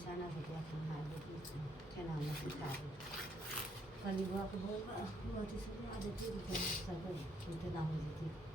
निशाणासाठी आपण आले की छान आले खाली वाक बघा सगळे आले ते तिथे सगळं तिथे नाव देते